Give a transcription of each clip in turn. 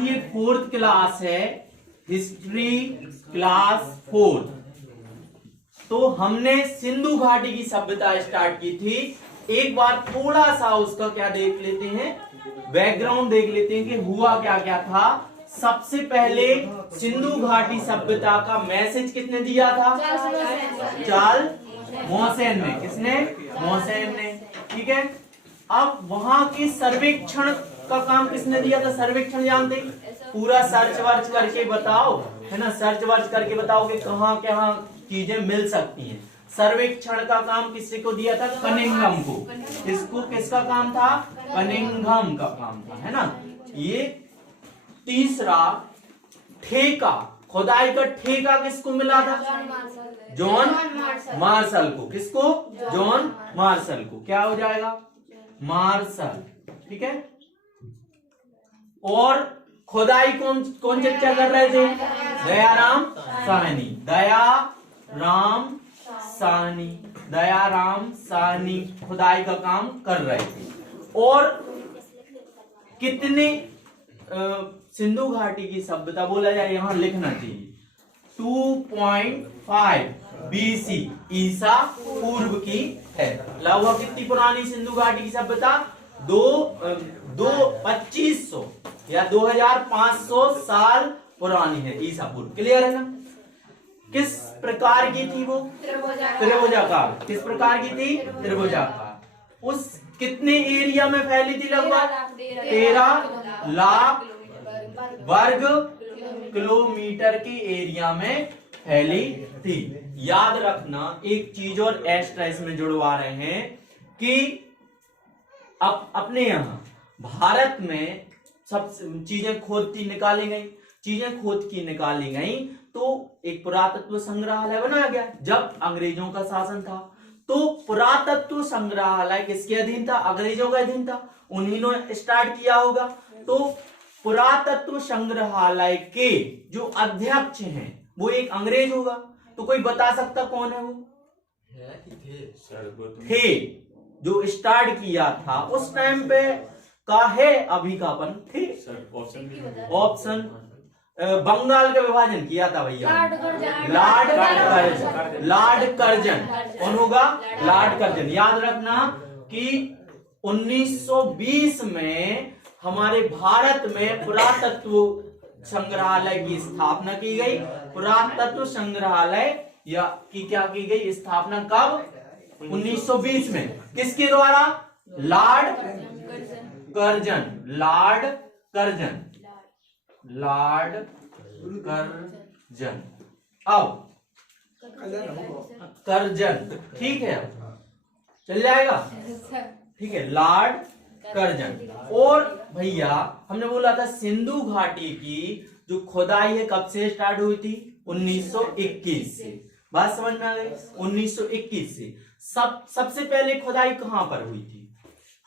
आज ये 4th class है, हिस्ट्री क्लास 4। तो हमने सिंधु घाटी की सभ्यता स्टार्ट की थी। एक बार थोड़ा सा उसका क्या देख लेते हैं, बैकग्राउंड देख लेते हैं कि हुआ क्या क्या था। सबसे पहले सिंधु घाटी सभ्यता का मैसेज किसने दिया था? चार्ल्स मोसेन ने। किसने? मोसेन ने। ठीक है। अब वहां के सर्वेक्षण का काम किसने दिया था? सर्वेक्षण जानते हैं, पूरा सर्च वर्च करके बताओ, है ना, सर्च वर्च करके बताओ कि कहाँ कहाँ चीजें मिल सकती हैं। सर्वेक्षण का काम किसी को दिया था? कनिंघम को। किसको? किसका काम था? कनिंघम का काम था, है ना। ये तीसरा, ठेका, खुदाई का ठेका किसको मिला था? जॉन मार्शल को। किसको? जॉन मार्शल को। क्या हो जाएगा? मार्शल। ठीक है। और खुदाई कौन कौन चर्चा कर रहे थे? दयाराम साहनी। दयाराम साहनी, दयाराम साहनी खुदाई का काम कर रहे थे। और कितने सिंधु घाटी की सभ्यता बोला जाए, यहां लिखना चाहिए 2.5 BC ईसा पूर्व की है। लगभग कितनी पुरानी सिंधु घाटी की सभ्यता? 2500 या 2500 साल पुरानी है ईसा पूर्व। क्लियर है ना। किस प्रकार की थी वो? त्रिभुजाकार। किस प्रकार की थी? त्रिभुजाकार। उस कितने एरिया में फैली थी? लगभग 13 लाख वर्ग किलोमीटर के एरिया में फैली थी। याद रखना एक चीज और एक्स्ट्रा इसमें जुड़वा रहे हैं कि अब अपने यहाँ भारत में सब चीजें खोद की निकाली गई, चीजें खोद की निकाली गई तो एक पुरातत्व संग्रहालय बनाया गया। जब अंग्रेजों का शासन था तो पुरातत्व संग्रहालय किसके अधीन था? अंग्रेजों के अधीन था। उन्हीं ने स्टार्ट किया होगा। तो पुरातत्व संग्रहालय के जो अध्यक्ष हैं वो एक अंग्रेज होगा। तो कोई बता सकता कौन है वो? थे जो स्टार्ट किया था उस टाइम पे का है, अभी का अपन थे। ऑप्शन बंगाल का विभाजन किया था भैया, लॉर्ड कर्जन। कौन होगा? Lord Curzon. याद रखना कि 1920 में हमारे भारत में पुरातत्व संग्रहालय की स्थापना की गई। पुरातत्व संग्रहालय या की क्या की गई स्थापना? कब? 1920 में। किसके द्वारा? Lord Curzon. Lord Curzon. Lord Curzon. अब कर्जन, ठीक है, चल जाएगा। ठीक है, लॉर्ड कर्जन। और भैया हमने बोला था सिंधु घाटी की जो खुदाई है कब से स्टार्ट हुई थी? 1921 से। बात समझ में आ गई? 1921 से। सबसे पहले खुदाई कहां पर हुई थी?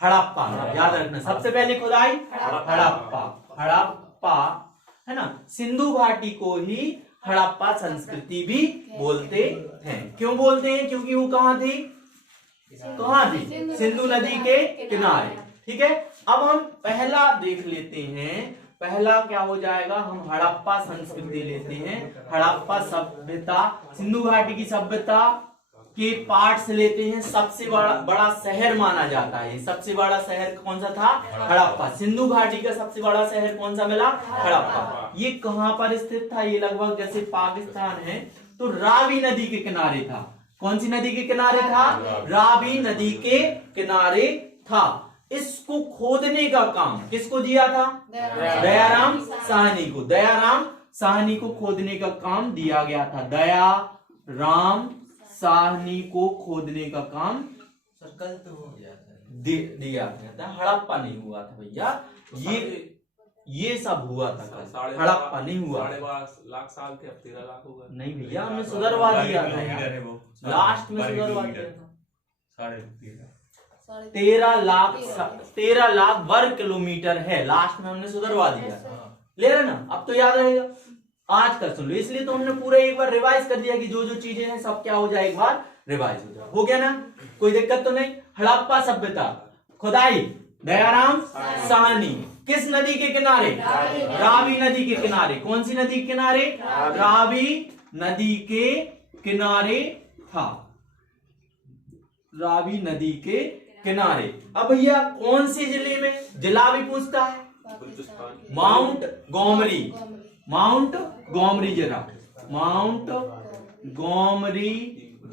हड़प्पा। याद रखना सबसे पहले खुदाई हड़प्पा। हड़प्पा, है ना। सिंधु घाटी को ही हड़प्पा संस्कृति भी बोलते हैं। क्यों बोलते हैं? क्योंकि वो कहां थी? कहां थी? सिंधु नदी के किनारे। ठीक है। अब हम पहला देख लेते हैं। पहला क्या हो जाएगा? हम हड़प्पा संस्कृति लेते हैं। हड़प्पा सभ्यता सिंधु घाटी की सभ्यता के पार्ट्स लेते हैं। सबसे बड़ा शहर माना जाता है। सबसे बड़ा शहर कौन सा था? हड़प्पा। सिंधु घाटी का सबसे बड़ा शहर कौन सा मिला? हड़प्पा। ये कहां पर स्थित था? ये लगभग जैसे पाकिस्तान है तो रावी नदी के किनारे था। कौन सी नदी के किनारे था? रावी नदी के किनारे था। इसको खोदने का काम किसको दिया था? दयाराम साहनी को। दयाराम साहनी को खोदने का काम दिया गया था। दयाराम साहनी को खोदने का काम सर्कल तो हो गया था, दिया गया था। हड़प्पा नहीं हुआ था भैया। ये सब हुआ था, हड़प्पा नहीं हुआ। 12.5 लाख साल थे, अब 13 लाख होगा। नहीं भैया, हमने सुधरवा दिया था यार, लास्ट में सुधरवा दिया था। 13 लाख वर्ग किलोमीटर है, लास्ट में हमने सुधरवा दिया। ले रहे ना, अब तो याद रहेगा। आज का सुन लो, इसलिए तो हमने पूरा एक बार रिवाइज कर दिया कि जो जो चीजें हैं सब क्या हो जाए, एक बार रिवाइज हो जाए। हो गया ना, कोई दिक्कत तो नहीं। हड़प्पा सभ्यता खुदाई दयाराम साहनी, किस नदी के किनारे? रावी नदी के किनारे। कौन सी नदी के किनारे? रावी नदी के किनारे था। रावी नदी के किनारे। अब भैया कौन से जिले में? जिला भी पूछता है। माउंट गोमरी। माउंट गोमरी जिला। माउंट गोमरी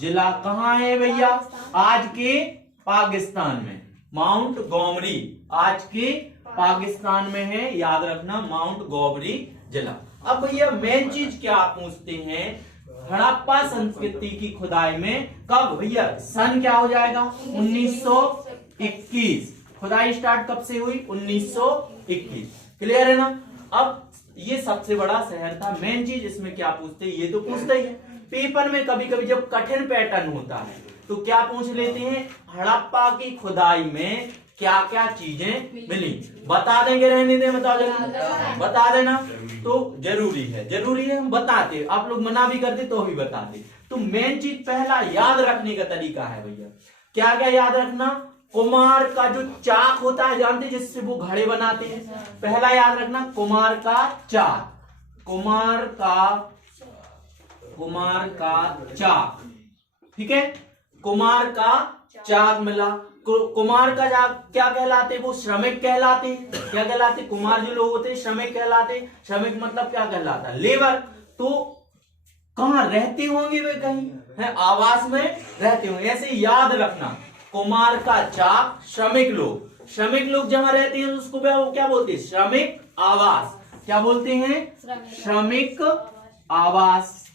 जिला कहाँ है भैया? आज के पाकिस्तान में। माउंट गोमरी आज के पाकिस्तान में है, याद रखना, माउंट गोमरी जिला। अब भैया मेन चीज क्या पूछते हैं, हड़प्पा संस्कृति की खुदाई में कब भैया? सन क्या हो जाएगा? 1921। खुदाई स्टार्ट कब से हुई? 1921। क्लियर है ना? अब ये सबसे बड़ा शहर था। मेन चीज इसमें क्या पूछते हैं, ये तो पूछते ही है पेपर में। कभी कभी जब कठिन पैटर्न होता है तो क्या पूछ लेते हैं, हड़प्पा की खुदाई में क्या क्या चीजें मिली, बता देंगे? रहने दे, बता देना तो जरूरी है हम बताते। आप लोग मना भी करते तो भी बताते। तो मेन चीज पहला याद रखने का तरीका है भैया, क्या क्या याद रखना? कुम्हार का जो चाक होता है, जानते जिससे वो घड़े बनाते हैं, पहला याद रखना कुम्हार का चाक। कुम्हार का चाक, ठीक है? कुम्हार का चाक मिला। कुम्हार का चाक क्या कहलाते? वो श्रमिक कहलाते। क्या कहलाते? कुम्हार जो लोग होते हैं श्रमिक कहलाते। श्रमिक मतलब क्या कहलाता? लेबर। तो कहाँ रहते होंगे वे? कहीं है, आवास में रहते होंगे। ऐसे याद रखना, कुम्हार का चाक, श्रमिक लोग। श्रमिक लोग जहां रहते हैं उसको क्या बोलते हैं? श्रमिक आवास। क्या बोलते हैं? श्रमिक आवास।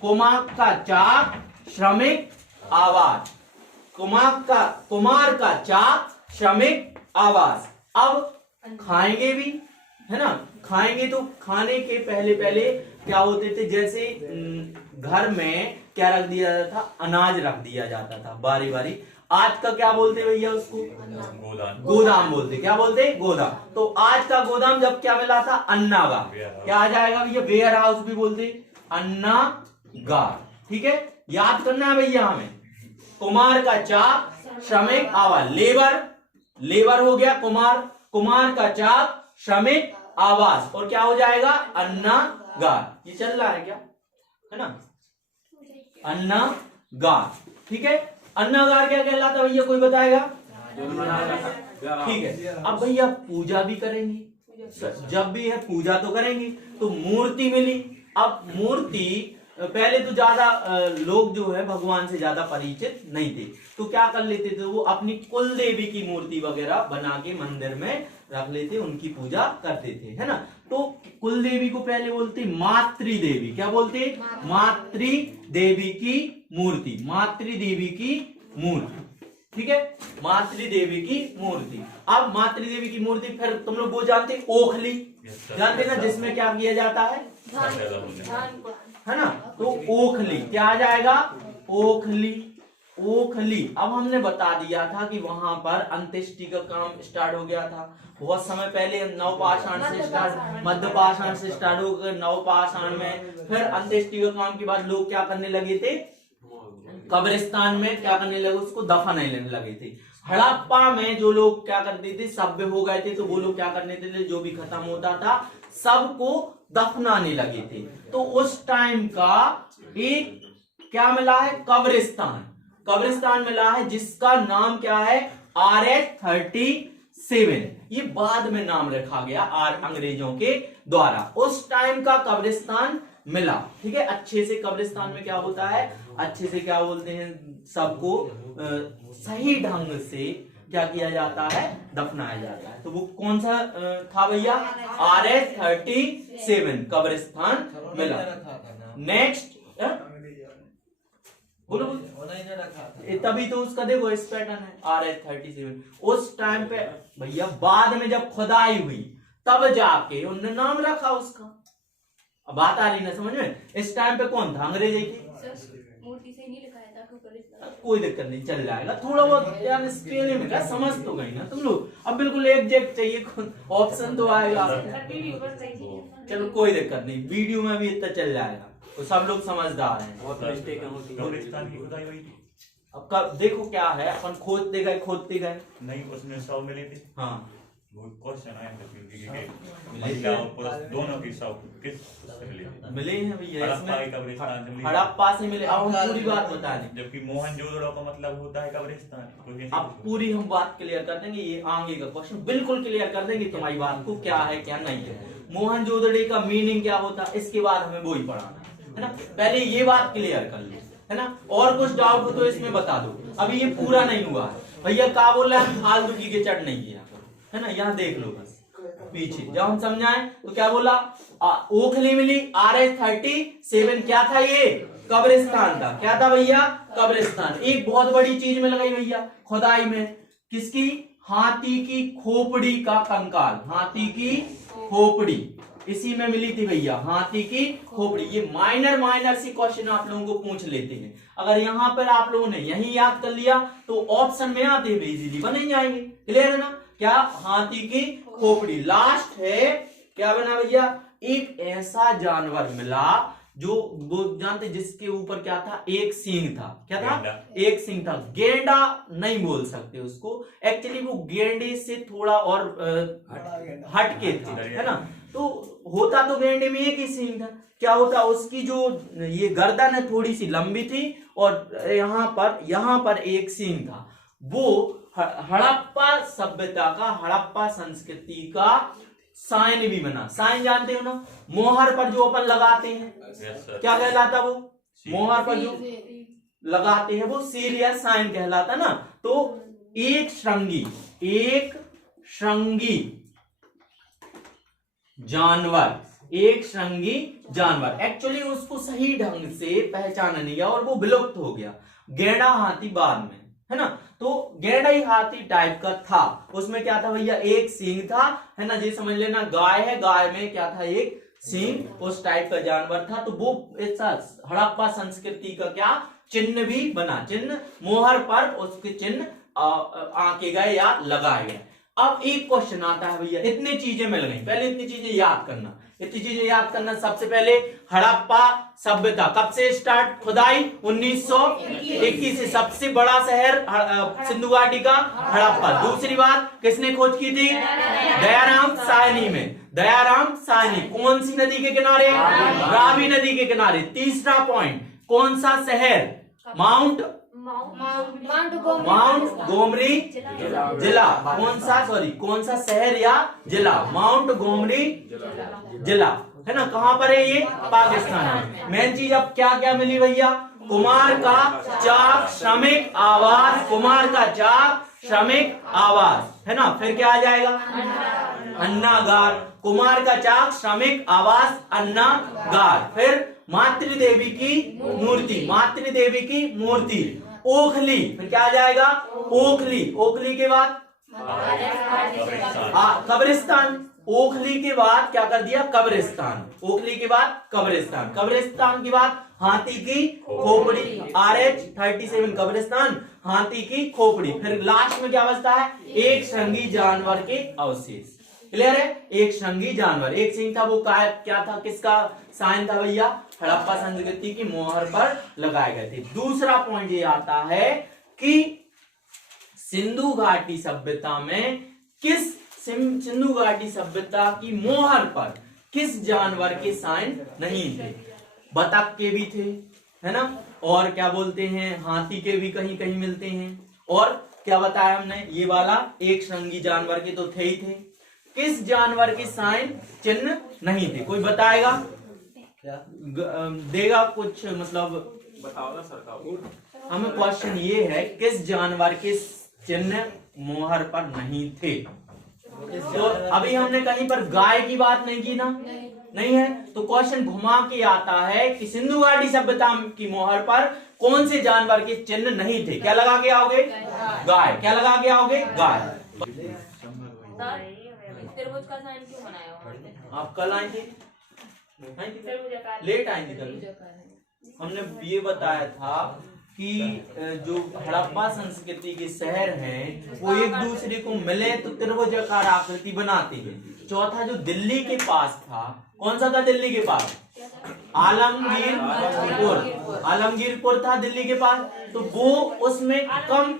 कुम्हार का चाक, श्रमिक आवास। कुम्हार का चाक, श्रमिक आवास। अब खाएंगे भी, है ना? खाएंगे तो खाने के पहले क्या होते थे, जैसे घर में क्या रख दिया जाता था? अनाज रख दिया जाता था बारी बारी। आज का क्या बोलते भैया उसको? गोदाम बोलते। क्या बोलते? गोदाम। तो आज का गोदाम जब क्या मिला था? अन्नागार। क्या आ जाएगा भैया? वेयर हाउस भी बोलते, अन्नागार। ठीक है, याद करना है भैया हमें। कुम्हार का चाक, श्रमिक आवास, लेबर हो गया कुम्हार का चाक, श्रमिक आवास, और क्या हो जाएगा? अन्नागार। ये चल रहा है क्या? है ना? अन्नागार। ठीक है, अन्नागार क्या कहलाता है भैया? कोई बताएगा? ठीक है। अब भैया पूजा भी करेंगे, जब भी है पूजा तो करेंगे। तो मूर्ति मिली। अब मूर्ति पहले तो ज्यादा लोग जो है भगवान से ज्यादा परिचित नहीं थे, तो क्या कर लेते थे, वो अपनी कुल देवी की मूर्ति वगैरह बना के मंदिर में रख लेते, उनकी पूजा करते थे, है ना? तो कुल देवी को पहले बोलते मातृ देवी। क्या बोलते? मातृ देवी की मूर्ति। मातृ देवी की मूर्ति, ठीक है, मातृ देवी की मूर्ति। अब मातृ देवी की मूर्ति, फिर तुम लोग वो जानते ओखली, जानते ना, जिसमें क्या किया जाता है, है ना? तो ओखली क्या आ जाएगा? ओखली। अब हमने बता दिया था कि वहां पर अंत्येष्टि का काम स्टार्ट हो गया था बहुत समय पहले। नवपाषाण से स्टार्ट, मध्यपाषाण से स्टार्ट हो गया, नवपाषाण में फिर अंत्येष्टि का काम के बाद लोग क्या करने लगे थे? कब्रिस्तान में क्या करने लगे? उसको दफनाने लगे थे। हड़प्पा में जो लोग क्या करते थे, सभ्य हो गए थे, तो वो लोग क्या करने थे, जो भी खत्म होता था सबको दफनाने लगे थे। तो उस टाइम का एक क्या मिला है? कब्रिस्तान मिला है, जिसका नाम क्या है? RH-37। ये बाद में नाम रखा गया अंग्रेजों के द्वारा। उस टाइम का कब्रिस्तान मिला, ठीक है। अच्छे से कब्रिस्तान में क्या होता है, अच्छे से क्या बोलते हैं, सबको सही ढंग से क्या किया जाता है? दफनाया जाता है। तो वो कौन सा था भैया? RH-37 कब्रिस्तान मिला। नेक्स्ट बोलो, तभी तो उसका देखो इस पैटर्न है RH-37। उस टाइम पे भैया बाद में जब खुदाई हुई तब जाके उन्होंने नाम रखा उसका। अब बात आ रही ना समझ में? इस टाइम पे कौन था? अंग्रेज ही थे। मूर्ति से नहीं लिखा था, कोई दिक्कत नहीं, चल जाएगा। थोड़ा बहुत यार स्पेलिंग में क्या समझ तो गई ना तुम लोग। अब बिल्कुल एग्जैक्ट चाहिए, ऑप्शन तो आएगा। चलो कोई दिक्कत नहीं, वीडियो में भी इतना चल जाएगा, तो सब लोग समझदार हैं। बहुत मिस्टेक होती है। अब कब देखो क्या है, अपन खोदते गए नहीं, उसमें 100 मिले थे। हाँ, वो क्वेश्चन आए थे कि महिला और पुरुष दोनों की सब किस से मिली? मिले हैं भैया हड़प्पा के इसमें, कब्रिस्तान से मिली। हड़प्पा से मिले। अब हम पूरी बात बता दें, जबकि मोहनजोदड़ो का मतलब होता है कब्रिस्तान। तो कैसे अब पूरी हम बात क्लियर कर देंगे, ये आगे का क्वेश्चन बिल्कुल क्लियर कर देंगे तुम्हारी बात को, क्या है क्या नहीं है, मोहनजोदड़ो का मीनिंग क्या होता है, इसके बाद हमें वो ही पढ़ाना है ना। पहले ये बात क्लियर कर लो, है ना। और कुछ डाउट हो तो इसमें बता दो, अभी ये पूरा नहीं हुआ है भैया। क्या बोल रहा है, फालतू की के चढ़ नहीं किया, है ना। यहाँ देख लो बस पीछे जब हम समझाएं तो क्या बोला, ओखली मिली RH-37, क्या था ये, कब्रिस्तान था। क्या था भैया, कब्रिस्तान। एक बहुत बड़ी चीज में लगाई भैया खुदाई में, किसकी, हाथी की खोपड़ी का कंकाल, हाथी की खोपड़ी इसी में मिली थी भैया, हाथी की खोपड़ी। ये माइनर सी क्वेश्चन आप लोगों को पूछ लेते हैं, अगर यहाँ पर आप लोगों ने यही याद कर लिया तो ऑप्शन में आते हुए इजीली बन जाएंगे। क्लियर है ना। क्या, हाथी की खोपड़ी। लास्ट है क्या बना भैया, एक ऐसा जानवर मिला जो वो जानते जिसके ऊपर क्या था, एक सींग था। क्या था, एक सींग था। गेंडा नहीं बोल सकते उसको, एक्चुअली वो गेंडे से थोड़ा और हटके थे, है ना। तो होता तो गेंडे में एक ही सींग था, क्या होता उसकी जो ये गर्दन है थोड़ी सी लंबी थी और यहाँ पर एक सींग था। वो हड़प्पा सभ्यता का, हड़प्पा संस्कृति का साइन भी बना। साइन जानते हो ना, मोहर पर जो अपन लगाते हैं, क्या कहलाता वो, मोहर पर जो लगाते हैं वो सील या साइन कहलाता ना। तो एक श्रृंगी जानवर, एक श्रृंगी जानवर, एक्चुअली उसको सही ढंग से पहचाना नहीं गया और वो विलुप्त हो गया। गेंडा हाथी बाद में, है ना। तो गेंडा ही हाथी टाइप का था, उसमें क्या था भैया, एक सींग था, है ना। ये समझ लेना गाय है, गाय में क्या था, एक सींग, उस टाइप का जानवर था। तो वो ऐसा हड़प्पा संस्कृति का क्या चिन्ह भी बना, चिन्ह मोहर पर उसके चिन्ह आंके गए या लगाए गए। अब एक क्वेश्चन आता है भैया, इतनी चीजें मिल गई, पहले इतनी चीजें याद करना, इतनी चीजें याद करना। सबसे पहले हड़प्पा सभ्यता कब से स्टार्ट, खुदाई 1921 से। सबसे बड़ा शहर सिंधु घाटी का हड़प्पा। दूसरी बात किसने खोज की थी, दयाराम साहनी में, दयाराम साहनी। कौन सी नदी के किनारे, रावी नदी के किनारे। तीसरा पॉइंट, कौन सा शहर, माउंट गोमरी जिला। कौन सा शहर या जिला, माउंट गोमरी जिला, है ना। कहां पर है ये, पाकिस्तान में। मेन चीज अब क्या क्या मिली भैया, कुमार का चाक श्रमिक आवास, कुमार का चाक श्रमिक आवास, है ना। फिर क्या आ जाएगा, अन्नागार, कुमार का चाक श्रमिक आवास अन्नागार। फिर मातृदेवी की मूर्ति, मातृदेवी की मूर्ति। ओखली, फिर क्या आ जाएगा, ओखली। ओखली के बाद कब्रिस्तान। ओखली के बाद क्या कर दिया, कब्रिस्तान। ओखली के बाद कब्रिस्तान। कब्रिस्तान के बाद हाथी की खोपड़ी, RH-37 कब्रिस्तान, हाथी की खोपड़ी। फिर लास्ट में क्या बचता है, एक श्रृंगी जानवर के अवशेष। क्लियर है, एक श्रृंगी जानवर, एक सिंह था, वो क्या था, किसका साइन था भैया, हड़प्पा संस्कृति की मोहर पर लगाए गए थे। दूसरा पॉइंट ये आता है कि सिंधु घाटी सभ्यता में सिंधु घाटी सभ्यता की मोहर पर किस जानवर के साइन नहीं थे। बतख के भी थे, है ना, और क्या बोलते हैं, हाथी के भी कहीं कहीं मिलते हैं। और क्या बताया हमने, ये वाला एक श्रृंगी जानवर के तो थे ही थे। किस जानवर के साइन चिन्ह नहीं थे, कोई बताएगा, देगा कुछ, मतलब बताओ ना सरकार। हमें क्वेश्चन ये है, किस जानवर के चिन्ह मोहर पर नहीं थे। तो अभी हमने कहीं पर गाय की बात नहीं की ना, नहीं है। तो क्वेश्चन घुमा के आता है कि सिंधु घाटी सभ्यता की मोहर पर कौन से जानवर के चिन्ह नहीं थे। क्या लगा के आओगे, गाय। क्या लगा के आओगे, गाय। त्रिभुज का साइन क्यों बनाया हुआ? आप कल आएंगे, लेट आएंगे कल। हमने ये बताया था कि जो हड़प्पा संस्कृति के शहर हैं वो एक दूसरे को मिले तो त्रिभुजाकार आकृति बनाते हैं। चौथा जो दिल्ली के पास था, कौन सा था दिल्ली के पास, आलमगीरपुर। आलमगीरपुर था दिल्ली के पास, तो वो उसमें कम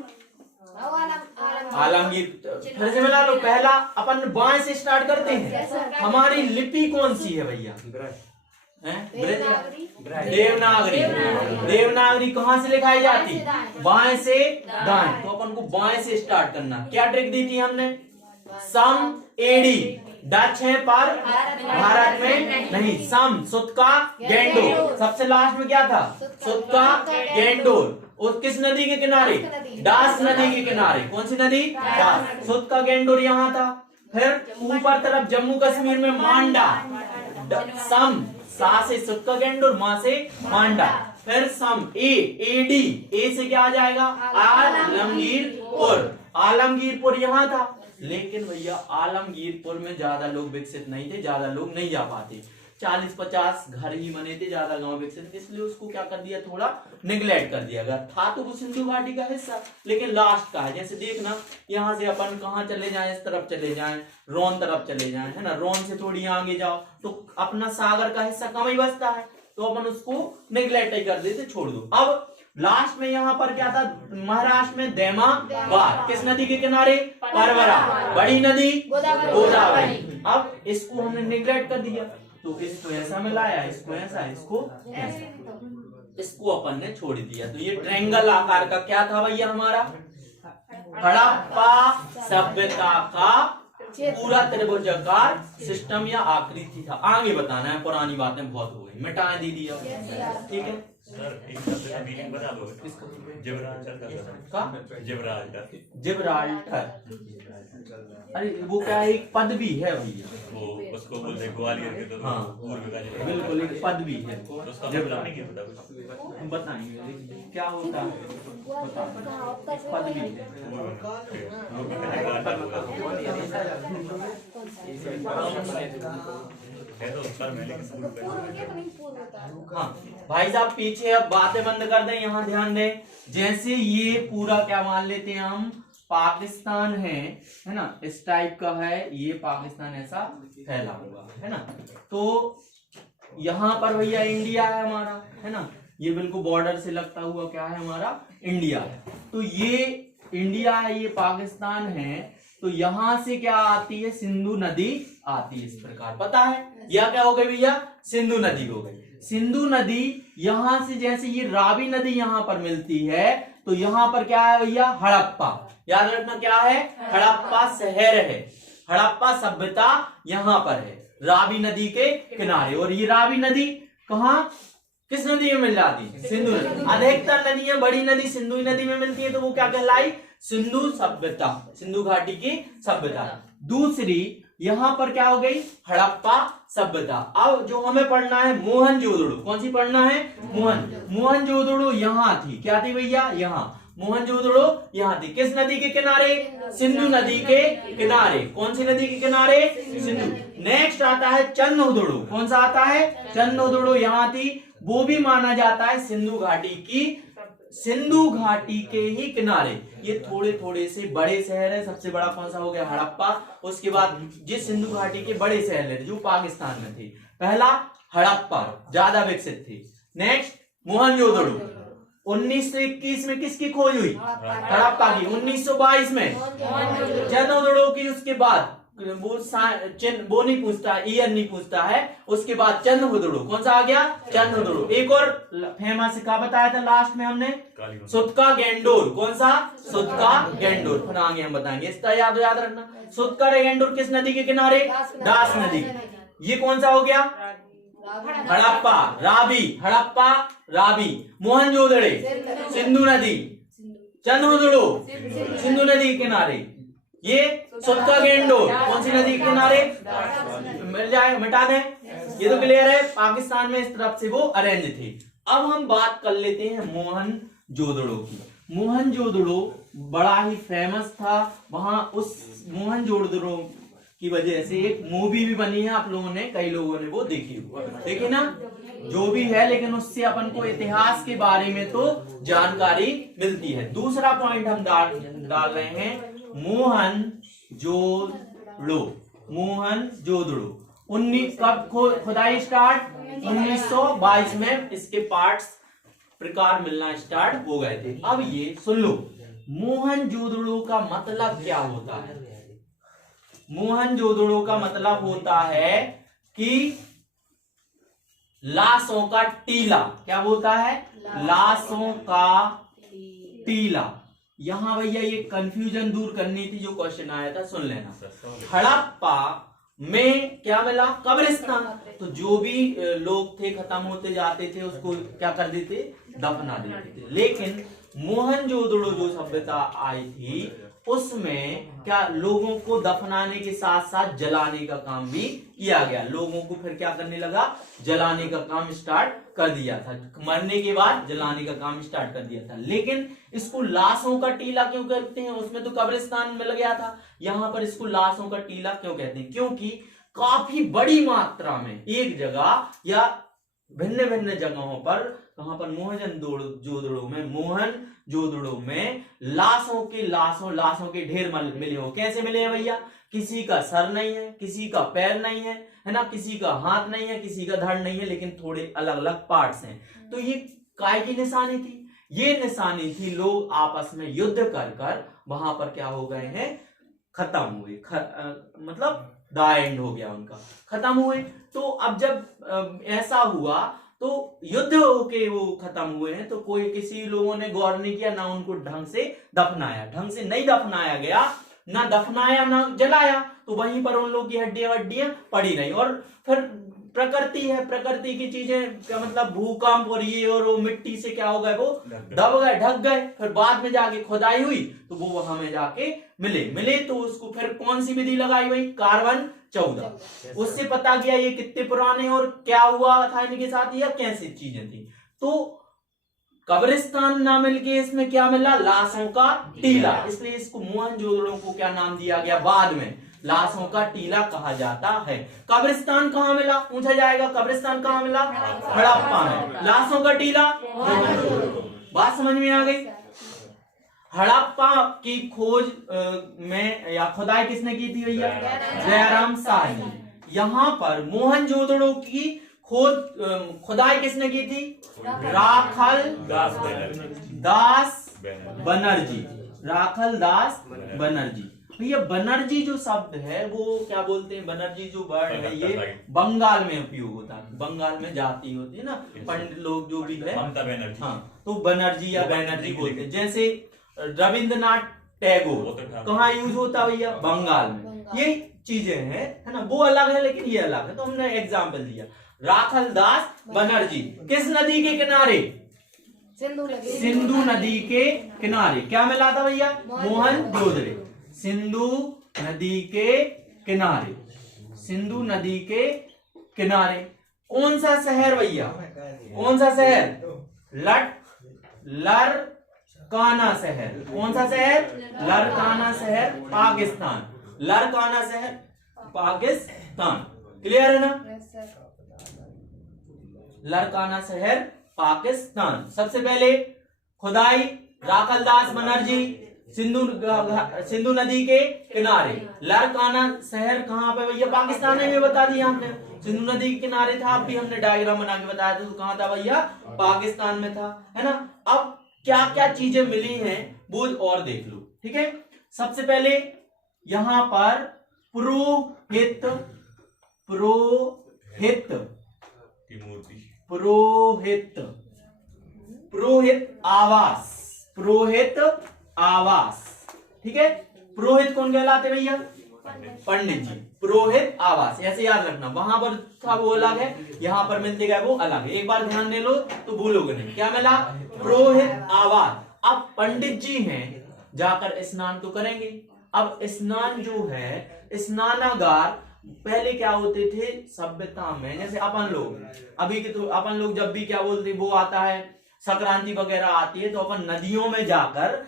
आलमगीर। फिर से मिला लो, पहला अपन बाएं से स्टार्ट करते हैं। हमारी लिपि कौन सी है भैया? देवनागरी। देवनागरी कहाँ से लिखाई जाती? बाएं से दाएं। तो अपन को बाएं से स्टार्ट करना। क्या ट्रिक दी थी हमने? सम एडी डच है पर भारत में नहीं। सम सुतका गेंडोर। सबसे लास्ट में क्या था? सुतका गेंडोर। और किस नदी के किनारे? डास नदी के किनारे। कौन सी नदी? डास। सुतका गेंडोर यहाँ था। फिर ऊपर तरफ जम्मू कश्मीर में मांडा। सम सा से सुतका गेंडोर, मां से मांडा। फिर सम एडी, ए से क्या आ जाएगा? आलमगीरपुर। आलमगीरपुर यहाँ था। लेकिन भैया आलमगीरपुर में ज्यादा लोग विकसित नहीं थे, ज्यादा लोग नहीं जा पाते। 40-50 घर ही बने थे, ज्यादा गांव विकसित, इसलिए उसको क्या कर दिया? थोड़ा निगलेक्ट कर दिया गया। था तो वो सिंधु घाटी का हिस्सा, लेकिन लास्ट का है। जैसे देखना, यहाँ से अपन कहाँ चले जाएं? इस तरफ चले जाएं, रोन तरफ चले जाएं, है ना। रोन से थोड़ी आगे जाओ तो अपना सागर का हिस्सा कम ही बचता है, तो अपन उसको निगलेक्ट ही कर देते, छोड़ दो। अब लास्ट में यहाँ पर क्या था? महाराष्ट्र में देमाबाद। किस नदी के किनारे? परवरा। बड़ी नदी गोदावरी। अब इसको हमने निगलेक्ट कर दिया, तो इसको ऐसा मिलाया, इसको ऐसा, इसको ऐसा, इसको अपन ने छोड़ दिया। तो ये ट्रायंगल आकार का क्या था भैया? हमारा हड़प्पा सभ्यता का पूरा त्रिभुजाकार सिस्टम या आकृति था। आगे बताना है, पुरानी बातें बहुत हो गई, मिटा दीदी। ठीक है सर, एक शब्द का मीनिंग बता दो। जिब्राल्टर। अरे वो क्या है? एक पद भी है भैया, वो उसको बोलते हैं ग्वालियर के। तो हाँ बिल्कुल, एक पद भी है। हम बताएंगे क्या होता है, पद भी है। हाँ भाई साहब, पीछे अब बातें बंद कर दें, यहाँ ध्यान दें। जैसे ये पूरा क्या मान लेते हैं हम? पाकिस्तान है ना, इस टाइप का है ये पाकिस्तान, ऐसा फैला हुआ है ना। तो यहाँ पर भैया इंडिया है हमारा, है ना। ये बिल्कुल बॉर्डर से लगता हुआ क्या है? हमारा इंडिया है। तो ये इंडिया है, ये पाकिस्तान है। तो यहां से क्या आती है? सिंधु नदी आती है, इस प्रकार। पता है या क्या हो गई भैया? सिंधु नदी हो गई। सिंधु नदी यहां से, जैसे ये रावी नदी यहां पर मिलती है, तो यहां पर क्या है भैया? हड़प्पा। याद रखना क्या है? हड़प्पा शहर है, हड़प्पा सभ्यता यहां पर है, रावी नदी के किनारे। और ये रावी नदी कहाँ, किस नदी में मिल जाती है? सिंधु नदी। अधिकतर नदियां बड़ी नदी सिंधु नदी में मिलती है, तो वो क्या कहलाई? सिंधु सभ्यता, सिंधु घाटी की सभ्यता। दूसरी यहां पर क्या हो गई? हड़प्पा सभ्यता। अब जो हमें पढ़ना है मोहनजोदड़ो। कौन सी पढ़ना है? मोहनजोदड़ो यहाँ थी। क्या थी भैया? यहाँ मोहनजोदड़ो यहाँ थी। किस नदी के किनारे? सिंधु नदी के किनारे। कौन सी नदी के किनारे? सिंधु। नेक्स्ट आता है चंदोदड़ो। कौन सा आता है? चंदोदड़ो यहाँ थी। वो भी माना जाता है सिंधु घाटी की, सिंधु घाटी के ही किनारे। ये थोड़े थोड़े से बड़े शहर है। सबसे बड़ा कौन सा हो गया? हड़प्पा। उसके बाद जिस सिंधु घाटी के बड़े शहर है जो पाकिस्तान में थे, पहला हड़प्पा, ज्यादा विकसित थे। नेक्स्ट मोहनजोदड़ो। 1921 में किसकी खोज हुई? हड़प्पा की। 1922 में चंदोदड़ो की। उसके बाद वो नहीं पूछता, ईयर नहीं पूछता है। उसके बाद चंदोदड़ो। कौन सा आ गया? चंदोदड़ो। एक और फेमस का बताया था लास्ट में हमने, सुतका गेंडोर। कौन सा? सुतका गेंडोर। फिर आगे हम बताएंगे, इसका याद रखना। सुतका गेंडोर किस नदी के किनारे? दास नदी। ये कौन सा हो गया? हड़प्पा, रावी। हड़प्पा, रावी। मोहनजोदड़ो सिंधु नदी, चंदोदड़ो सिंधु नदी के किनारे। ये सुतका गेंडोर कौन सी नदी के किनारे? मिल जाए, मिटा दें। ये तो क्लियर है। पाकिस्तान में इस तरफ से वो अरेंज थे। अब हम बात कर लेते हैं मोहनजोदड़ो की। मोहनजोदड़ो बड़ा ही फेमस था। वहां उस मोहनजोदड़ो की वजह से एक मूवी भी बनी है, आप लोगों ने, कई लोगों ने वो देखी ना। जो भी है, लेकिन उससे अपन को इतिहास के बारे में तो जानकारी मिलती है। दूसरा पॉइंट हम डाल रहे हैं मोहनजोदड़ो। मोहनजोदड़ो 19 कब खुदाई स्टार्ट? 1922 में इसके पार्ट्स प्रकार मिलना स्टार्ट हो गए थे। अब ये सुन लो, मोहनजोदड़ो का मतलब क्या होता है? मोहनजोदड़ो का मतलब होता है कि लाशों का टीला। क्या बोलता है? लाशों का टीला। यहां भैया ये कंफ्यूजन दूर करनी थी, जो क्वेश्चन आया था सुन लेना। हड़प्पा में क्या मिला? कब्रिस्तान। तो जो भी लोग थे खत्म होते जाते थे उसको क्या कर देते? दफना देते थे। लेकिन मोहनजोदड़ो जो सभ्यता आई थी उसमें क्या लोगों को दफनाने के साथ साथ जलाने का काम भी किया गया। लोगों को फिर क्या करने लगा? जलाने का काम स्टार्ट कर दिया था। मरने के बाद जलाने का काम स्टार्ट कर दिया था। लेकिन इसको लाशों का टीला क्यों कहते हैं? उसमें तो कब्रिस्तान मिल गया था, यहां पर इसको लाशों का टीला क्यों कहते हैं? क्योंकि काफी बड़ी मात्रा में एक जगह या भिन्न भिन्न जगहों पर, कहां पर? मोहनजोदड़ो में लाशों के ढेर मिले हो। कैसे मिले हैं भैया? किसी का सर नहीं है, किसी का पैर नहीं है, है ना, किसी का हाथ नहीं है, किसी का धड़ नहीं है, लेकिन थोड़े अलग अलग पार्ट्स हैं। तो ये काय की निशानी थी? ये निशानी थी लोग आपस में युद्ध कर कर वहां पर क्या हो गए हैं? खत्म हुए। मतलब द एंड हो गया उनका, खत्म हुए। तो अब जब ऐसा हुआ तो युद्ध होके वो खत्म हुए हैं, तो कोई किसी लोगों ने गौर नहीं किया, ना उनको ढंग से दफनाया। ढंग से नहीं दफनाया गया, ना दफनाया ना जलाया, तो वहीं पर उन लोगों की हड्डियां पड़ी रही। और फिर प्रकृति है, प्रकृति की चीजें क्या मतलब भूकंप और ये और वो मिट्टी से क्या हो गए? वो दब गए, ढक गए। फिर बाद में जाके खुदाई हुई तो वो वहां में जाके मिले तो उसको फिर कौन सी विधि लगाई गई? कार्बन 14। उससे पता गया ये कितने पुराने और क्या हुआ था इनके साथ, या कैसी चीजें थी। तो कब्रिस्तान ना मिलके इसमें क्या मिला? लाशों का टीला। इसलिए इसको मोहनजोदड़ो को क्या नाम दिया गया? बाद में लाशों का टीला कहा जाता है। कब्रिस्तान कहाँ मिला? पूछा जाएगा, कब्रिस्तान कहाँ मिला? हड़प्पा में। लाशों का टीला? बात समझ में आ गई? हड़प्पा की खोज में या खुदाई किसने की थी भैया? जयराम शाह ने। यहाँ पर मोहनजोदड़ो की खुदाई किसने की थी? राखल दास बनर्जी। राखल दास बनर्जी। भैया बनर्जी जो शब्द है वो क्या बोलते हैं? बनर्जी जो वर्ड है ये बंगाल में उपयोग होता है। बंगाल में जाति होती है ना, पंडित लोग जो भी है, हाँ, तो बनर्जी या बैनर्जी बोलते हैं। जैसे रविंद्रनाथ टैगोर कहाँ यूज होता है भैया? बंगाल में। ये चीजें हैं, है ना, वो अलग है लेकिन ये अलग है। तो हमने एग्जाम्पल दिया। राखल दास बनर्जी किस नदी के किनारे? सिंधु नदी के किनारे। क्या मिला था भैया? मोहनजोदड़ो। सिंधु नदी के किनारे। सिंधु नदी के किनारे। कौन सा शहर भैया? कौन सा शहर? लरकाना शहर। कौन सा शहर? लरकाना शहर, पाकिस्तान। लरकाना शहर, पाकिस्तान। क्लियर है ना? लरकाना शहर, पाकिस्तान। सबसे पहले खुदाई राखल दास बनर्जी, सिंधु नदी के किनारे। लरकाना शहर कहाँ पे भैया? पाकिस्तान में बता दिया हमने। सिंधु नदी के किनारे था, अब भी हमने डायग्राम बना के बताया था। तो कहाँ था भैया? पाकिस्तान में था, है ना। अब क्या क्या चीजें मिली हैं वो और देख लो, ठीक है। सबसे पहले यहां पर पुरोहित की मूर्ति, पुरोहित आवास, ठीक है। पुरोहित कौन कहलाते भैया? पंडित जी। पुरोहित आवास ऐसे याद रखना। वहां पर था वो अलग है, यहाँ पर मिलते गए वो अलग है। एक बार ध्यान दे लो तो भूलोगे नहीं। क्या मिला? पुरोहित आवास। अब पंडित जी हैं, जाकर स्नान तो करेंगे। अब स्नान जो है, स्नानागार पहले क्या होते थे सभ्यता में, जैसे अपन लोग अभी के, तो अपन लोग जब भी क्या बोलते, वो आता है संक्रांति वगैरह आती है तो अपन नदियों में जाकर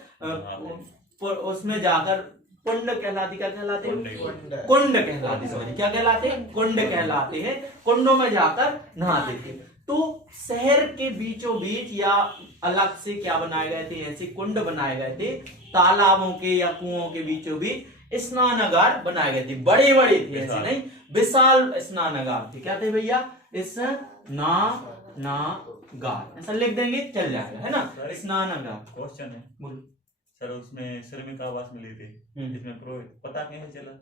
उसमें जाकर कुंड कहलाती, क्या कहलाते हैं? कुंड कहलाते, समझिए क्या कहलाते हैं? कुंड कहलाते हैं। कुंडों में जाकर नहाते थे। तो शहर के बीचों बीच या अलग से क्या बनाए गए थे? ऐसे कुंड बनाए गए थे, तालाबों के या कुओं के बीचों बीच स्नानागार बनाए गए थे। बड़े बड़े थे, ऐसे नहीं, विशाल स्नानागार थे। क्या थे भैया? स्नानागार। ऐसा लिख देंगे चल जाएगा, है ना। स्नानागार। क्वेश्चन है, बोलो सर उसमें श्रमिक आवास मिली थी, इसमें पुरोहित, पता कैसे चला?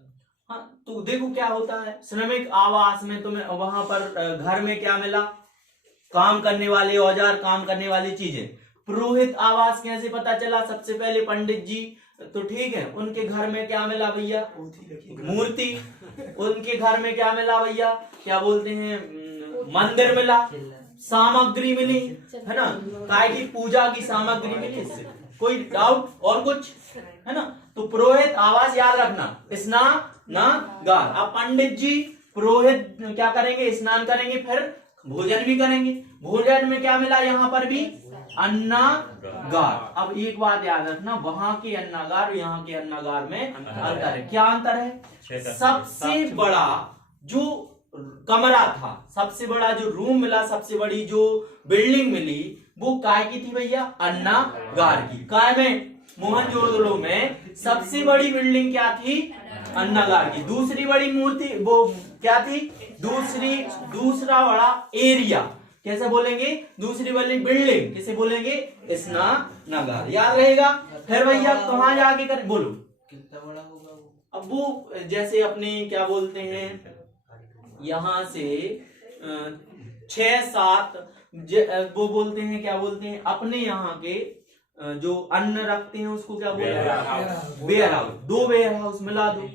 हाँ तो देखो क्या होता है, श्रमिक आवास में तुम्हें वहां पर घर में क्या मिला, काम करने वाले औजार, काम करने वाली चीजें। पुरोहित आवास कैसे पता चला, सबसे पहले पंडित जी तो ठीक है, उनके घर में क्या मिला भैया, मूर्ति। उनके घर में क्या मिला भैया, क्या बोलते हैं, मंदिर मिला, सामग्री मिली, है ना, काय की पूजा की सामग्री मिली। इससे कोई डाउट और कुछ, है ना। तो पुरोहित आवास याद रखना, स्नानागार। अब पंडित जी पुरोहित क्या करेंगे, स्नान करेंगे, फिर भोजन भी करेंगे। भोजन में क्या मिला, यहाँ पर भी अन्नागार। अब एक बात याद रखना, वहां के अन्नागार और यहाँ के अन्नागार में अंतर है। क्या अंतर है, सबसे बड़ा जो कमरा था, सबसे बड़ा जो रूम मिला, सबसे बड़ी जो बिल्डिंग मिली, वो काय की थी भैया, अन्नागार की। काय में, मोहनजोदड़ो में सबसे बड़ी बिल्डिंग क्या थी, अन्नागार की। दूसरी बड़ी मूर्ति वो क्या थी, दूसरा बड़ा एरिया कैसे बोलेंगे, दूसरी वाली बिल्डिंग कैसे बोलेंगे, स्नानागार। याद रहेगा। फिर भैया कहाँ जाके कर, बोलो कितना बड़ा होगा वो? अब वो जैसे अपने क्या बोलते हैं, यहाँ से 6-7 वो बोलते हैं, क्या बोलते हैं, अपने यहाँ के जो अन्न रखते हैं उसको क्या बोलते हैं, वेयर हाउस। 2 वेयर हाउस मिला दो।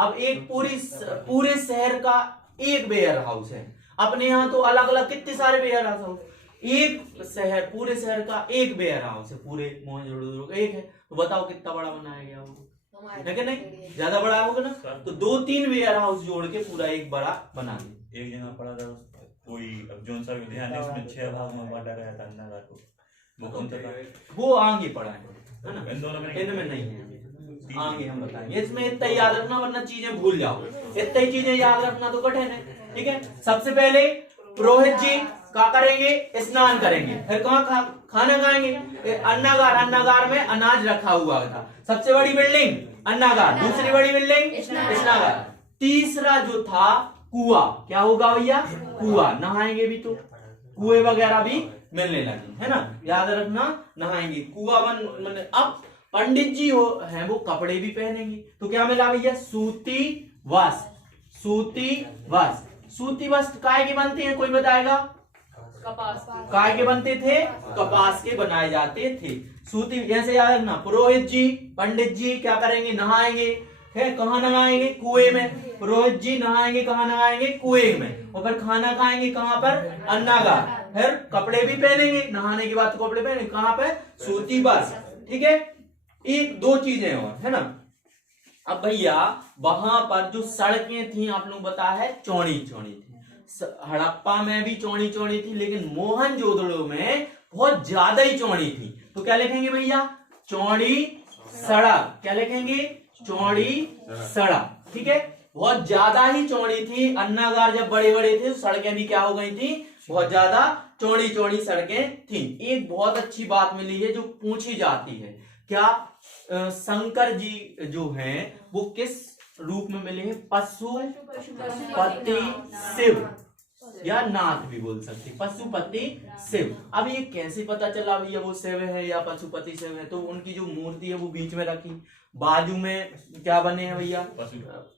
अब एक पूरे शहर का एक वेयर हाउस है, अपने यहाँ तो अलग अलग कितने सारे वेयर हाउस। एक शहर, पूरे शहर का एक वेयर हाउस है, पूरे मोहनजोदड़ो का एक है। तो बताओ कितना बड़ा बनाया गया होगा, है कि नहीं, ज्यादा बड़ा होगा ना। तो 2-3 वेयर हाउस जोड़ के पूरा एक बड़ा बना दिया। एक जगह पड़ा था कोई, अब जोन सा विधान है उसमें 6 भाग में बांटा गया था अन्नागार को, वो कौन सा था? वो आगे पड़ा है ना, इन दोनों में इनमें नहीं है, आगे हम बताएंगे। इसमें इतना ही याद रखना, वरना चीजें भूल जाओ। इतना ही चीजें याद रखना तो कठिन है, ठीक है। सबसे पहले पुरोहित जी क्या करेंगे, स्नान करेंगे, फिर कहाँ खाना खाएंगे, अन्नागार में अनाज रखा हुआ था। सबसे बड़ी बिल्डिंग अन्नागार, दूसरी बड़ी बिल्डिंग स्नानागार, तीसरा जो था कुआ। क्या होगा भैया, कुआ। नहाएंगे भी तो कुएं वगैरह भी मिलने लगे, है ना, याद रखना, नहाएंगे, कुआ बन। अब पंडित जी हैं वो कपड़े भी पहनेंगे, तो क्या मिला भैया, सूती वस्त्र। सूती वस्त्र काय के बनते हैं, कोई बताएगा, कपास काय के बनते थे, कपास के बनाए जाते थे। सूती, ऐसे याद रखना, पुरोहित जी पंडित जी क्या करेंगे, नहाएंगे, है कहाँ नहाएंगे, कुएं में। पुरोहित जी नहाएंगे, कहाँ नहाएंगे, कुएं में। और फिर खाना खाएंगे कहाँ पर, अन्नागार। फिर कपड़े भी पहनेंगे, नहाने के बाद कपड़े पहनेंगे, कहाँ पर, सूती वस्त्र, ठीक है। 1-2 चीजें और, है ना। अब भैया वहां पर जो सड़कें थी, आप लोग बता है, चौड़ी थी। हड़प्पा में भी चौड़ी थी, लेकिन मोहनजोदड़ो में बहुत ज्यादा ही चौड़ी थी। तो क्या लिखेंगे भैया, चौड़ी सड़क। क्या लिखेंगे, चौड़ी सड़क, ठीक है। बहुत ज्यादा ही चौड़ी थी। अन्नागार जब बड़े बड़े थे तो सड़कें भी क्या हो गई थी, बहुत ज्यादा चौड़ी सड़कें थी। एक बहुत अच्छी बात मिली है जो पूछी जाती है, क्या शंकर जी जो हैं वो किस रूप में मिले हैं, पशुपति शिव या नाथ भी बोल सकते, पशुपति शिव। अब ये कैसे पता चला भैया वो शिव है या पशुपति शिव है, तो उनकी जो मूर्ति है वो बीच में रखी, बाजू में क्या बने हैं भैया,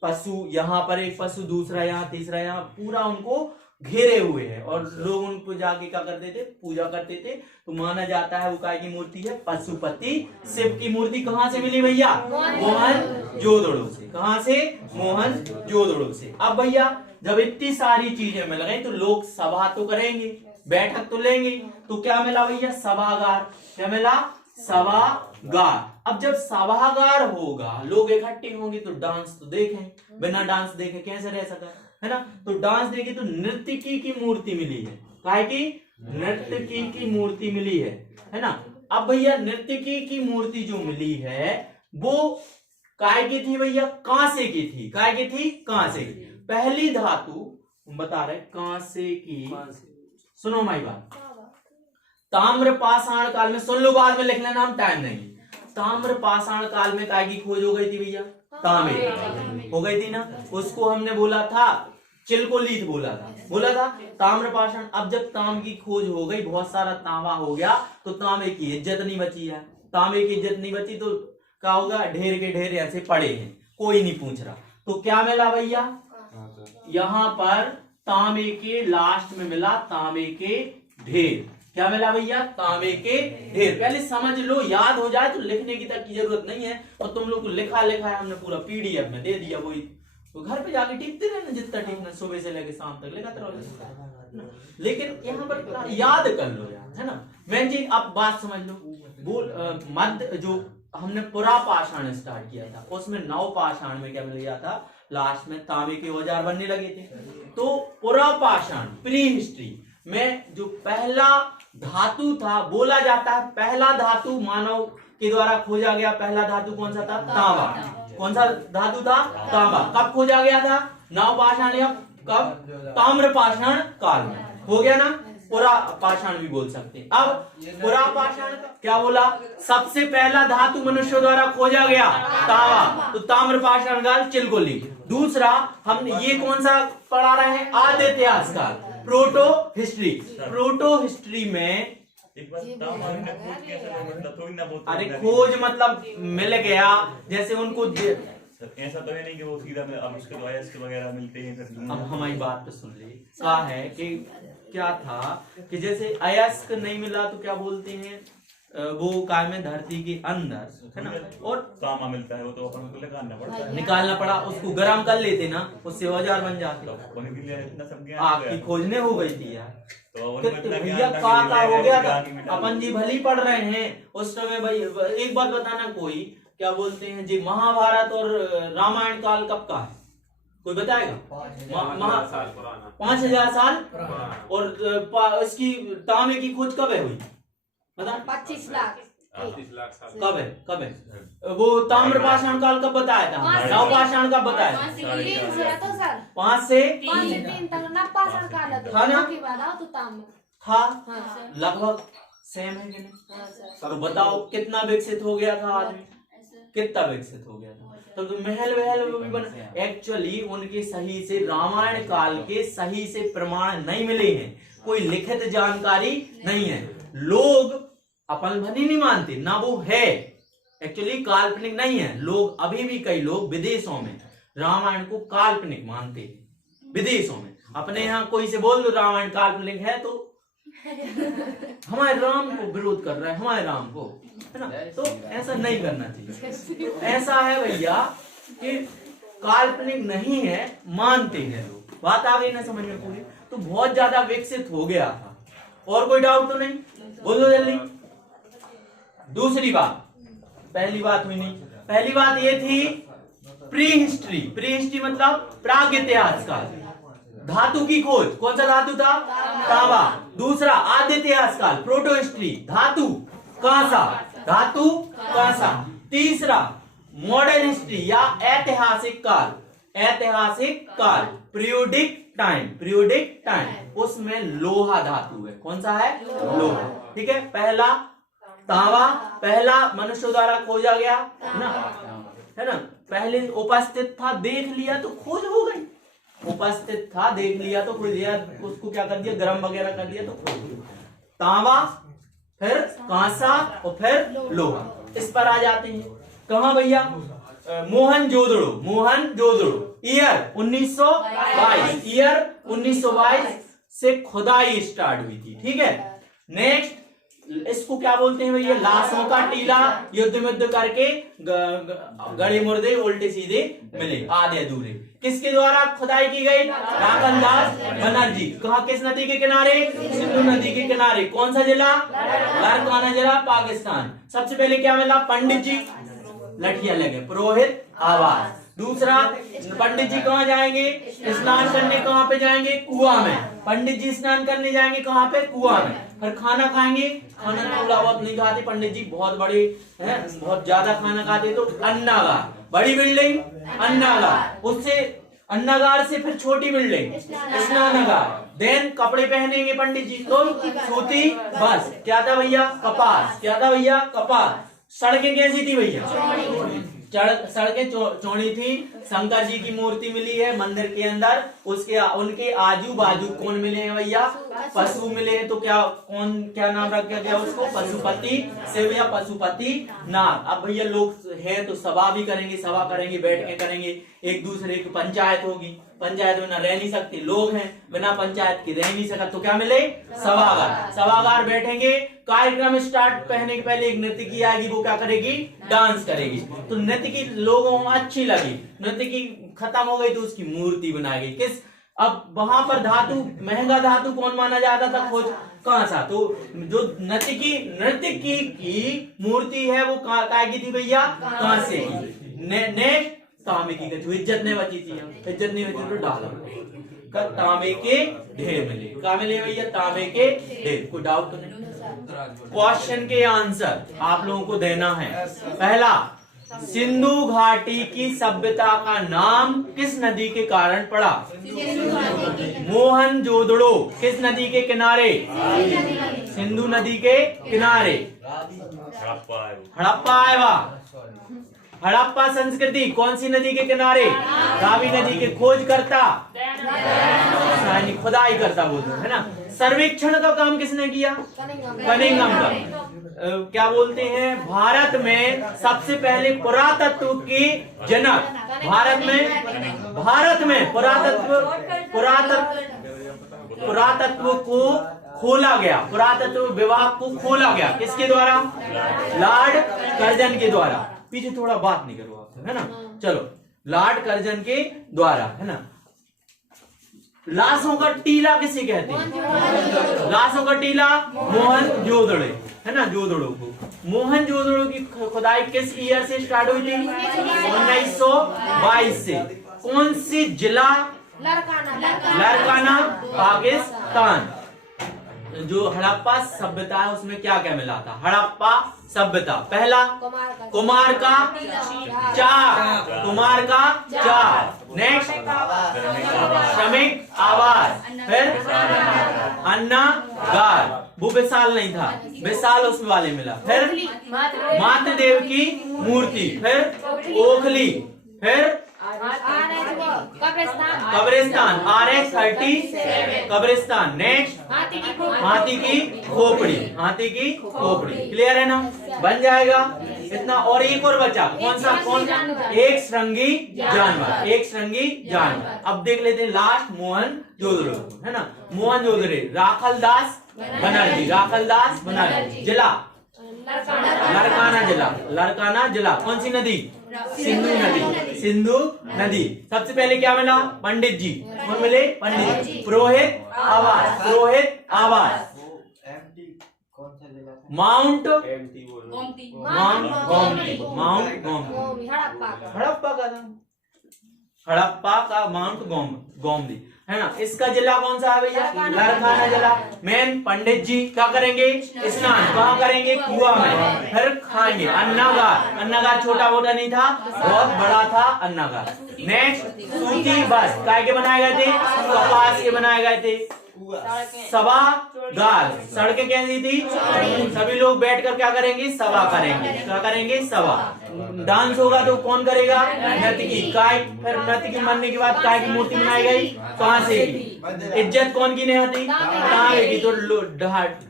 पशु। यहाँ पर एक पशु, दूसरा यहाँ, तीसरा यहाँ, पूरा उनको घेरे हुए हैं। और लोग उनको जाके क्या करते थे, पूजा करते थे। तो माना जाता है वो काय की मूर्ति है, पशुपति शिव की मूर्ति। कहाँ से मिली भैया, मोहनजोदड़ो से। कहाँ से, मोहनजोदड़ो से। अब भैया जब इतनी सारी चीजें मिल गई तो लोग सभा तो करेंगे, बैठक तो लेंगे। तो क्या मिला भैया, सभागार। क्या मिला, सभागार। अब जब सभागार होगा, लोग इकट्ठे होंगे तो डांस तो देखें, बिना डांस देखे कैसे रह सका, है ना। तो डांस देखे तो नर्तकी की मूर्ति मिली है, काहे की, नर्तकी की मूर्ति मिली है ना। अब भैया नर्तकी की मूर्ति जो मिली है वो काय की थी भैया, कांसे की थी। काय की थी, कांसे की। पहली धातु बता रहे, कांसे की। सुनो माई बात, ताम्र पाषाण काल में, सुन लो बाद में लिख लेना, हम टाइम नहीं। ताम्र पाषाण काल में काय की खोज हो गई थी भैया, तांबे हो गई थी ना। उसको हमने बोला था चिलकोलीथ, बोला था ताम्र पाषाण। अब जब तांबे की खोज हो गई, बहुत सारा तांबा हो गया, तो तांबे की इज्जत नहीं बची है। तांबे की इज्जत नहीं बची तो क्या होगा, ढेर के ढेर ऐसे पड़े हैं, कोई नहीं पूछ रहा। तो क्या मिला भैया, यहाँ पर तांबे के लास्ट में मिला तांबे के ढेर। क्या मिला भैया, तांबे के ढेर। पहले समझ लो, याद हो जाए तो लिखने की तक की जरूरत नहीं है। और तुम लोग को लिखा है हमने पूरा पीडीएफ में दे दिया, वही तो घर पे जाके टीकते रहना, जितना टीकना सुबह से लेकर शाम तक लिखाते रहो। लेकिन यहाँ पर याद कर लो यार, है ना। मैं जी आप बात समझ लो, बोल मध्य जो हमने पुरा पाषाण स्टार्ट किया था, उसमें नव पाषाण में क्या मिल गया था, लास्ट में तांबे के औजार बनने लगे थे। तो पुरा पाषाण प्री हिस्ट्री में जो पहला धातु था, बोला जाता है पहला धातु मानव के द्वारा खोजा गया पहला धातु कौन सा था, तांबा। कौन सा धातु था, तांबा। कब खोजा गया था, नव पाषाण या कब, ताम्र पाषाण काल में हो गया ना। पुरा पाषाण भी बोल सकते हैं। अब पुरा पाषाण क्या बोला, सबसे पहला धातु मनुष्य द्वारा खोजा गया तांबा, तो ताम्र पाषाण काल चिलगोली। दूसरा हम ये कौन सा पढ़ा रहे हैं, आदि इतिहास काल, प्रोटो हिस्ट्री। प्रोटो हिस्ट्री में अरे खोज मतलब मिल गया, जैसे उनको ऐसा तो है नहीं कि वो सीधा अब उसके वयस्क वगैरह मिलते हैं फिर। अब हमारी बात तो सुन ली, क्या है कि क्या था कि जैसे अयस्क नहीं मिला तो क्या बोलते हैं, वो काय में धरती के अंदर, है ना, और तांबा मिलता है वो तो अपन को निकालना पड़ता है, निकालना पड़ा, उसको गर्म कर लेते ना, उससे औजार बन जाते। आपकी खोजने हो गई थी यार, तो भैया का हो गया था। अपन जी भली पढ़ रहे हैं उस समय। भाई एक बात बताना, कोई क्या बोलते हैं जी, महाभारत और रामायण काल कब का है, कोई बताएगा? 5000 साल। और इसकी तांबे की खोज कब है हुई, बता? 25 लाख कब है, कब है वो ताम्र पाषाण काल कब बताया था, नव पाषाण कब बताया? 5 से 3 तक नव पाषाण काल था ना, था लगभग सेम है कि नहीं? तो बताओ कितना विकसित हो गया था आदमी, कितना विकसित हो गया था। तब तो महल वहल भी बना। एक्चुअली उनके सही से रामायण काल के सही से प्रमाण नहीं मिले हैं, कोई लिखित जानकारी नहीं है। लोग अपन भली नहीं मानते ना, वो है एक्चुअली काल्पनिक नहीं है। लोग अभी भी कई लोग विदेशों में रामायण को काल्पनिक मानते हैं, विदेशों में। अपने यहाँ कोई से बोल दो रामायण काल्पनिक है तो हमारे राम को विरोध कर रहा है, हमारे राम को, है ना। तो ऐसा नहीं करना चाहिए। ऐसा है भैया कि काल्पनिक नहीं है, मानते हैं लोग। बात आ गई ना समझ में पूरी? तो बहुत ज्यादा विकसित हो गया था। और कोई डाउट तो नहीं, बोलो जल्दी। दूसरी बात, पहली बात हुई नहीं। पहली बात ये थी प्री हिस्ट्री। प्री हिस्ट्री मतलब प्राग इतिहास काल, धातु की खोज। कौन सा धातु था, तांबा। दूसरा आद्य इतिहास काल, प्रोटो हिस्ट्री, धातु कांसा, धातु कांसा। तीसरा मॉडर्न हिस्ट्री या ऐतिहासिक काल, ऐतिहासिक काल, पीरियोडिक टाइम, पीरियोडिक टाइम। उसमें लोहा धातु है। कौन सा है, लोहा। ठीक है, पहला तांबा पहला मनुष्य द्वारा खोजा गया ना, है ना। पहले उपस्थित था, देख लिया तो खोज हो गई। उपस्थित था, देख लिया तो खोज लिया, उसको क्या कर दिया, गरम वगैरह कर दिया तो खोज लिया। तांबा, फिर कांसा और फिर लोहा। इस पर आ जाते हैं कहाँ भैया, मोहनजोदड़ो। मोहनजोदड़ो ईयर 1922, ईयर 1922 से खुदाई स्टार्ट हुई थी। ठीक है, नेक्स्ट इसको क्या बोलते हैं भैया, लाशों का टीला। युद्ध करके गड़े मुर्दे उल्टे सीधे मिले, आधे अधूरे। किसके द्वारा खुदाई की गई, राकनदास बनर्जी। कहा, किस नदी के किनारे, सिंधु नदी के किनारे। कौन सा जिला, लारकाना जिला, पाकिस्तान। सबसे पहले क्या मिला, पंडित जी लठिया लगे, पुरोहित आवास। दूसरा, पंडित जी कहाँ जाएंगे, स्नान करने कहाँ पे जाएंगे, कुआं में। पंडित जी स्नान करने जाएंगे कहाँ पे, कुआं में। फिर खाना खाएंगे, खाना थोड़ा बहुत नहीं खाते पंडित जी, बहुत बड़े हैं, बहुत ज्यादा खाना खाते तो अन्नागार, बड़ी बिल्डिंग अन्नागार, उससे अन्नागार से फिर छोटी बिल्डिंग स्नानागार। देन कपड़े पहनेंगे पंडित जी तो सूती, बस क्या था भैया, कपास। क्या था भैया, कपास। सड़कें कैसी थी भैया, सड़कें चौड़ी थी, शंकर जी की मूर्ति मिली है मंदिर के अंदर, उसके उनके आजू बाजू कौन मिले हैं भैया? पशु मिले हैं। तो क्या नाम रखा गया उसको? पशुपति शिव या पशुपति नाग। अब भैया लोग हैं तो सभा भी करेंगे, सभा करेंगे, बैठ के करेंगे, एक दूसरे की पंचायत होगी, पंचायत में ना रह नहीं सकती, लोग हैं बिना पंचायत के रह नहीं सकते, तो क्या मिले? सभागार। सभागार बैठेंगे, कार्यक्रम स्टार्ट पहने के पहले एक नर्तकी आएगी, वो क्या करेगी? डांस करेगी। तो नर्तकी लोगों को अच्छी लगी, नर्तकी खत्म हो गई तो उसकी मूर्ति बनाई गई। किस? अब वहां पर धातु, महंगा धातु कौन माना जाता था? खोज कहां सा? तो जो नर्तकी की मूर्ति है वो काय की थी भैया? कहां से? नेक्स्ट तांबे की, जो इज्जत नहीं बची थी, इज्जत नहीं बची तो डाला तांबे के ढेर मिले। क्या मिले भैया? तांबे के ढेर। कोई डाउट तो नहीं? क्वेश्चन के आंसर आप लोगों को देना है। पहला, सिंधु घाटी की सभ्यता का नाम किस नदी के कारण पड़ा? मोहनजोदड़ो। किस नदी के किनारे? सिंधु नदी के किनारे। हड़प्पा आएगा। हड़प्पा संस्कृति कौन सी नदी के किनारे? रावी नदी के। खोजकर्ता खुदाई करता बोलते है ना। सर्वेक्षण का काम किसने किया? कनिंघम का। क्या बोलते हैं? भारत में सबसे पहले पुरातत्व की जनक, भारत में पुरातत्व को खोला गया, पुरातत्व विभाग को खोला गया किसके द्वारा? लॉर्ड कर्जन के द्वारा। पीछे थोड़ा बात नहीं करो आप, है ना। चलो, लॉर्ड कर्जन के द्वारा, है ना। लाशों का टीला किसे कहते हैं? लाशों का टीला मोहनजोदड़ो, है ना, जोदड़ो को। मोहनजोदड़ो की खुदाई किस ईयर से स्टार्ट हुई थी? 1922 से। कौन सी जिला? लारकाना, पाकिस्तान। जो हड़प्पा सभ्यता है उसमें क्या क्या मिला था? हड़प्पा सभ्यता, पहला कुमार का चार, नेक्स्ट श्रमिक आवास, फिर अन्नागार, वो विशाल नहीं था, विशाल उस वाले मिला, फिर मातृदेव की मूर्ति, फिर ओखली, फिर कब्रिस्तान, RS-30 कब्रिस्तान। नेक्स्ट हाथी की खोपड़ी। क्लियर है ना? बन जाएगा इतना। और एक और बचा, कौन सा? एक श्रृंगी जानवर। अब देख लेते हैं लास्ट, मोहनजोदड़ो, है ना। मोहनजोदड़ो, राखलदास बनर्जी। जिला लारकाना जिला। कौन सी नदी? सिंधु नदी। सबसे पहले क्या मिला? पंडित जी। कौन मिले? पंडित जी। पुरोहित आवास। माउंट हड़प्पा का माउंट गोमती, है ना। इसका जिला कौन सा है भैया? लारकाना जिला। मेन पंडित जी क्या करेंगे? स्नान कहाँ करेंगे? कुआं में। फिर खाएंगे अन्नागार छोटा मोटा नहीं था, बहुत बड़ा था अन्नागार। नेक्स्ट सूती बस काय के बनाए गए थे? कपास के बनाए गए थे। सभागार, सड़कें कैसी थी? सभी लोग बैठकर क्या करेंगे? सभा करेंगे। सभा। डांस होगा तो कौन करेगा? नर्तकी। काय, फिर नर्तकी बनने के बाद काय की मूर्ति बनाई गई? कहां से? इज्जत कौन की नहीं थी? तांबे की। तो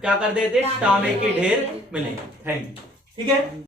क्या कर देते? तांबे के ढेर मिले। Thank you. ठीक है।